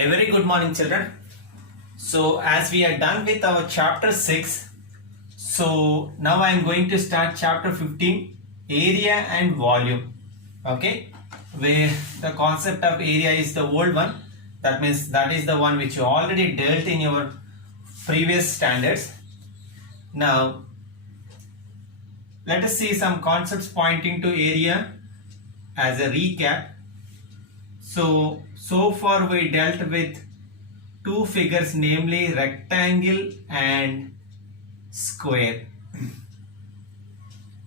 A very good morning, children. So as we are done with our chapter 6, so now I am going to start chapter 15, area and volume. Okay, where the concept of area is the old one. That means that is the one which you already dealt in your previous standards. Now let us see some concepts pointing to area as a recap. So far we dealt with two figures, namely rectangle and square.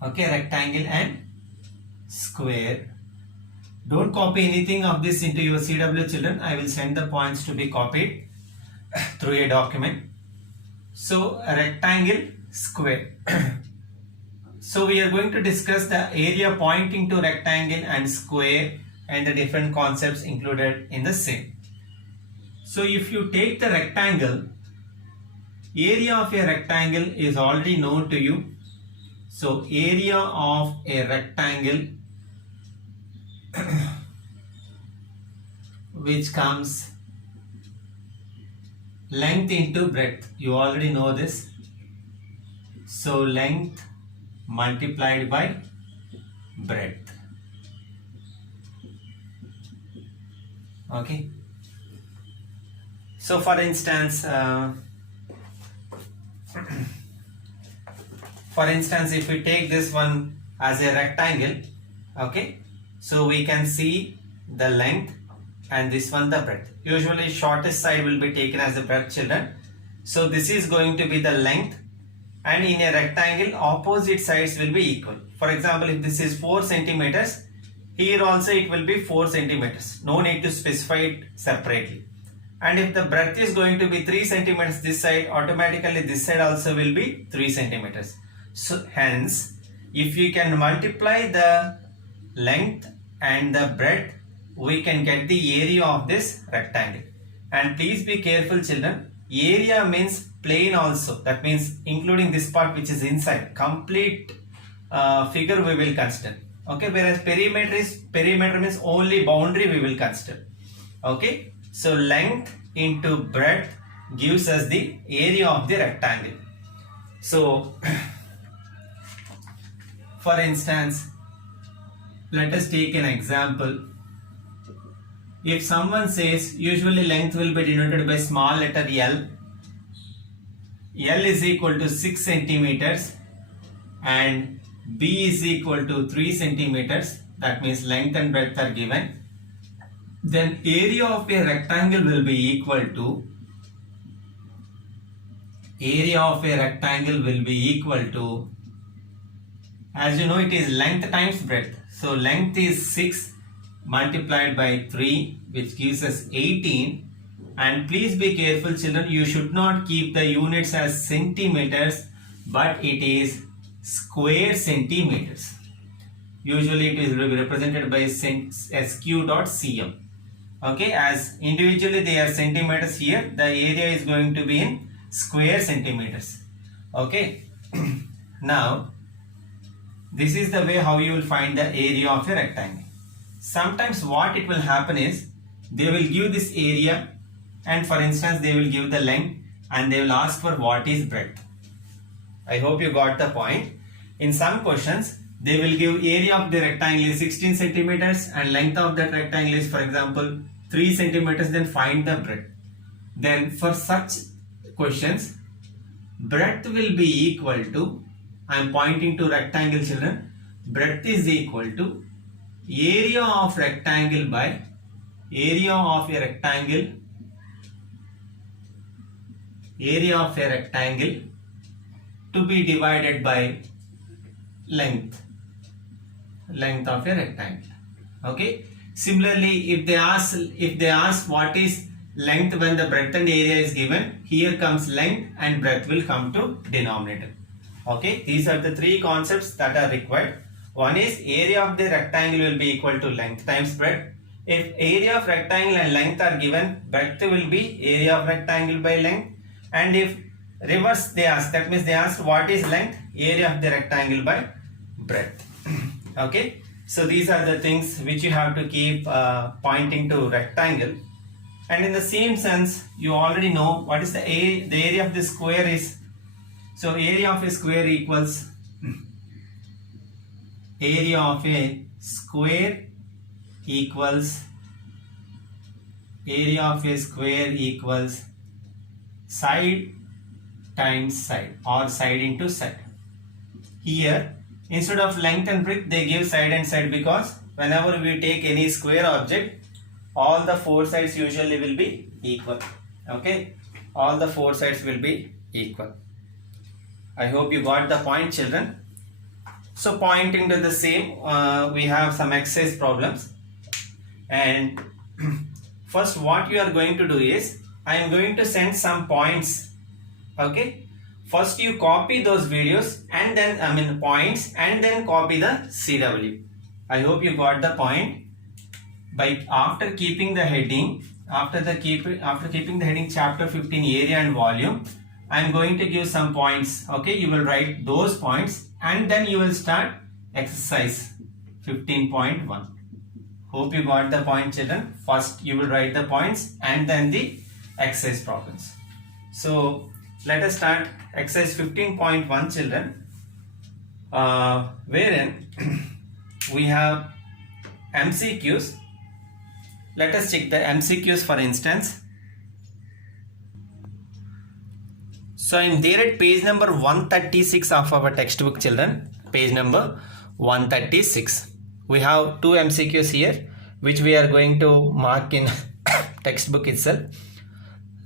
Okay, rectangle and square. Don't copy anything of this into your CW, children. I will send the points to be copied through a document. So a rectangle, square. So we are going to discuss the area pointing to rectangle and square and the different concepts included in the same. So if you take the rectangle, area of a rectangle is already known to you. So area of a rectangle which comes length into breadth. You already know this. So length multiplied by breadth. Okay. So for instance, if we take this one as a rectangle, okay, so we can see the length and this one the breadth. Usually shortest side will be taken as the breadth, children. So this is going to be the length, and in a rectangle opposite sides will be equal. For example, if this is 4 centimeters, here also it will be 4 centimeters. No need to specify it separately. And if the breadth is going to be 3 centimeters this side, automatically this side also will be 3 centimeters. So hence, if you can multiply the length and the breadth, we can get the area of this rectangle. And please be careful, children. Area means plane also. That means including this part which is inside. Complete figure we will consider. Okay, whereas perimeter means only boundary we will consider. Okay, so length into breadth gives us the area of the rectangle. So for instance, let us take an example. If someone says, usually length will be denoted by small letter L. L is equal to 6 centimeters and B is equal to 3 centimeters. That means length and breadth are given. Then area of a rectangle will be equal to as you know, it is length times breadth. So length is 6 multiplied by 3, which gives us 18. And please be careful, children, you should not keep the units as centimeters, but it is square centimeters. Usually it is represented by SQ.cm. Okay, as individually they are centimeters, here the area is going to be in square centimeters. Okay. Now this is the way how you will find the area of a rectangle. Sometimes what it will happen is, they will give this area, and for instance they will give the length and they will ask for what is breadth. I hope you got the point. In some questions they will give area of the rectangle is 16 centimeters and length of that rectangle is, for example, 3 centimeters, then find the breadth. Then for such questions, breadth will be equal to, I am pointing to rectangle, children, breadth is equal to area of rectangle by area of a rectangle to be divided by length of a rectangle. Okay. Similarly, if they ask what is length when the breadth and area is given, here comes length and breadth will come to denominator. Okay, these are the three concepts that are required. One is area of the rectangle will be equal to length times breadth. If area of rectangle and length are given, breadth will be area of rectangle by length. And if reverse they ask, that means they ask what is length, area of the rectangle by breadth. Okay, so these are the things which you have to keep pointing to rectangle. And in the same sense, you already know what is the area of the square is. So area of a square equals area of a square equals side times side, or side into side. Here, instead of length and breadth, they give side and side, because whenever we take any square object, all the four sides usually will be equal. Okay, all the four sides will be equal. I hope you got the point, children. So pointing to the same, we have some exercise problems, and first what you are going to do is, I am going to send some points. Okay, first you copy those videos and then points, and then copy the CW. I hope you got the point. By after keeping the heading, after keeping the heading chapter 15 area and volume, I am going to give some points. Okay, you will write those points and then you will start exercise 15.1. Hope you got the point, children. First you will write the points and then the exercise problems. So let us start exercise 15.1, children, wherein we have MCQs. Let us check the MCQs for instance. So I am there at page number 136 of our textbook, children. Page number 136. We have two MCQs here, which we are going to mark in textbook itself.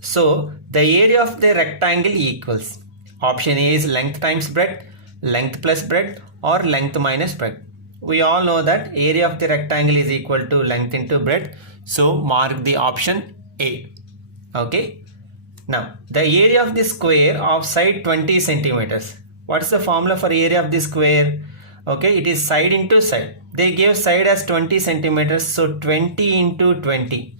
So the area of the rectangle equals, option A is length times breadth, length plus breadth, or length minus breadth. We all know that area of the rectangle is equal to length into breadth. So mark the option A. Okay. Now the area of the square of side 20 centimeters. What is the formula for area of the square? Okay, it is side into side. They gave side as 20 centimeters. So 20 into 20.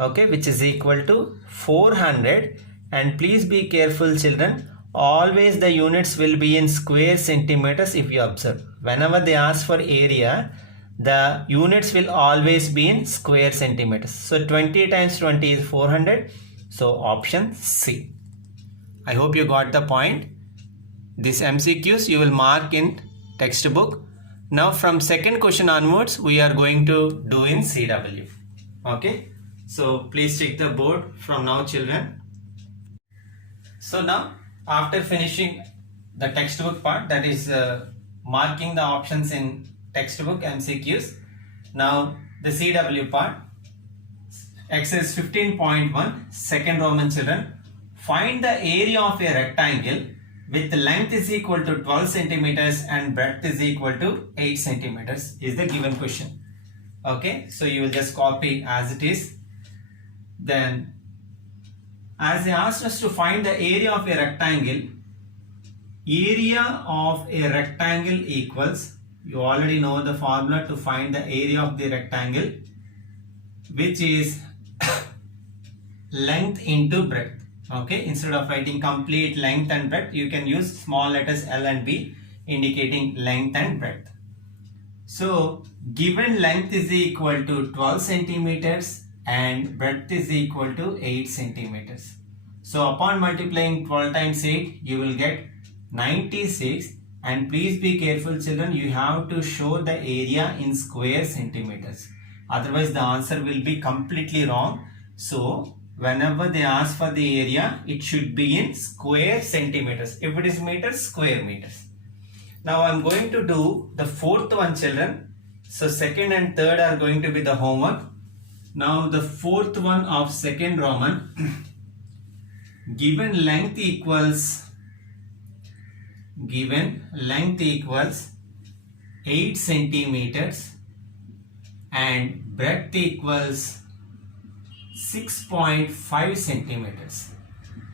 Okay, which is equal to 400. And please be careful, children. Always the units will be in square centimeters. If you observe, whenever they ask for area, the units will always be in square centimeters. So 20 times 20 is 400. So option C. I hope you got the point. This MCQs you will mark in textbook. Now from second question onwards, we are going to do in CW. Okay. So please check the board from now, children. So now after finishing the textbook part, that is marking the options in textbook MCQs, now the CW part, exercise 15.1, second Roman, children. Find the area of a rectangle with length is equal to 12 centimeters and breadth is equal to 8 centimeters is the given question. Okay, so you will just copy as it is. Then as they asked us to find the area of a rectangle, area of a rectangle equals, you already know the formula to find the area of the rectangle, which is length into breadth. Okay, instead of writing complete length and breadth, you can use small letters L and B indicating length and breadth. So given length is equal to 12 centimeters and breadth is equal to 8 centimeters. So upon multiplying 12 times 8, you will get 96. And please be careful, children, you have to show the area in square centimeters. Otherwise the answer will be completely wrong. So whenever they ask for the area, it should be in square centimeters. If it is meters, square meters. Now I am going to do the fourth one, children. So second and third are going to be the homework. Now the fourth one of second Roman, given length equals 8 centimeters and breadth equals 6.5 centimeters.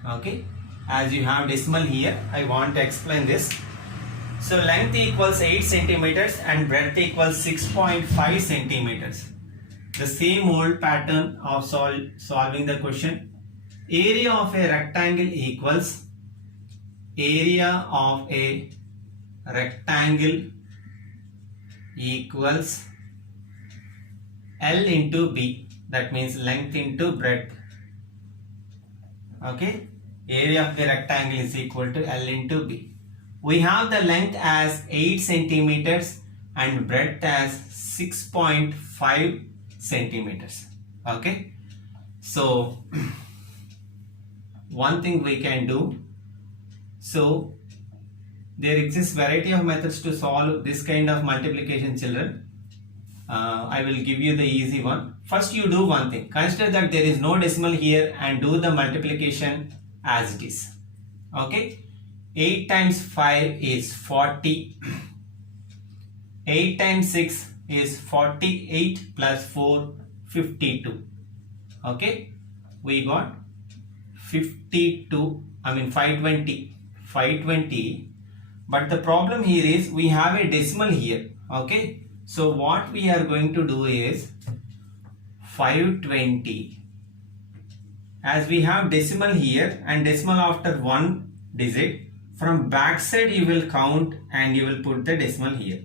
Okay, as you have decimal here, I want to explain this. So length equals 8 centimeters and breadth equals 6.5 centimeters. The same old pattern of solving the question. Area of a rectangle equals L into B. that means length into breadth. Okay, area of the rectangle is equal to L into B. We have the length as 8 centimeters and breadth as 6.5 centimeters. Okay, so one thing we can do, so there exists variety of methods to solve this kind of multiplication, children. I will give you the easy one. First you do one thing, consider that there is no decimal here and do the multiplication as it is. Okay, 8 times 5 is 40, 8 times 6 is 48 plus 4, 52. Okay, we got 520, but the problem here is we have a decimal here. Okay, so what we are going to do is 520, as we have decimal here and decimal after one digit, from back side you will count and you will put the decimal here.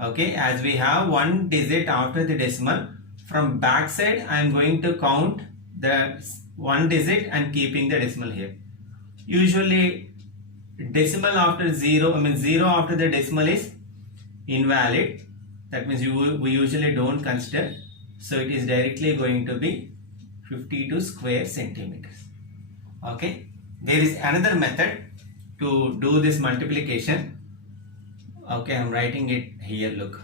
Okay, as we have one digit after the decimal, from back side I am going to count the one digit and keeping the decimal here. Usually decimal after 0, 0 after the decimal is invalid. That means we usually don't consider. So it is directly going to be 52 square centimeters. Okay. There is another method to do this multiplication. Okay, I am writing it here. Look.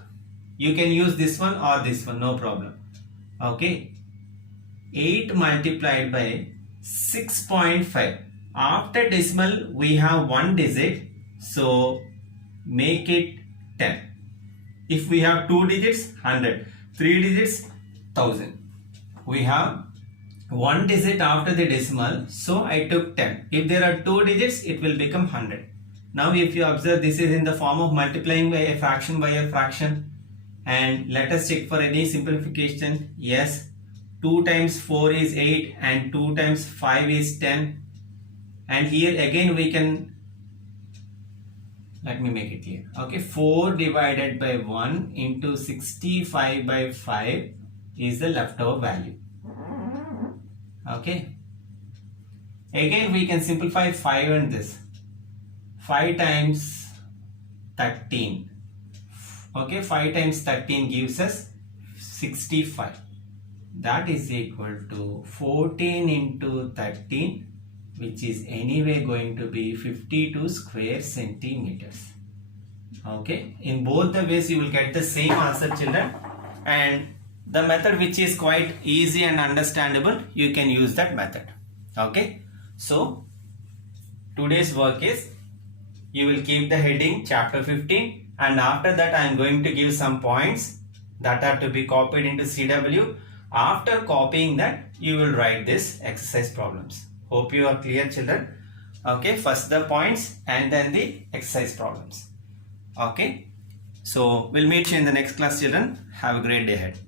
You can use this one or this one, no problem. Okay. 8 multiplied by 6.5. After decimal we have one digit, so make it 10. If we have 2 digits, 100. 3 digits, 1000. We have one digit after the decimal, so I took 10. If there are 2 digits, it will become 100. Now if you observe, this is in the form of multiplying by a fraction by a fraction. And let us check for any simplification. Yes, 2 times 4 is 8 and 2 times 5 is 10. And here again we can, let me make it clear. Okay, 4 divided by 1 into 65 by 5 is the leftover value. Okay, again we can simplify 5 and this. 5 times 13. Okay, 5 times 13 gives us 65. That is equal to 14 into 13, which is anyway going to be 52 square centimeters. Okay, in both the ways you will get the same answer, children, and the method which is quite easy and understandable, you can use that method. Okay, so today's work is, you will keep the heading chapter 15, and after that I am going to give some points that are to be copied into CW. After copying that, you will write this exercise problems. Hope you are clear, children. Okay, first the points and then the exercise problems. Okay, so we'll meet you in the next class, children. Have a great day ahead.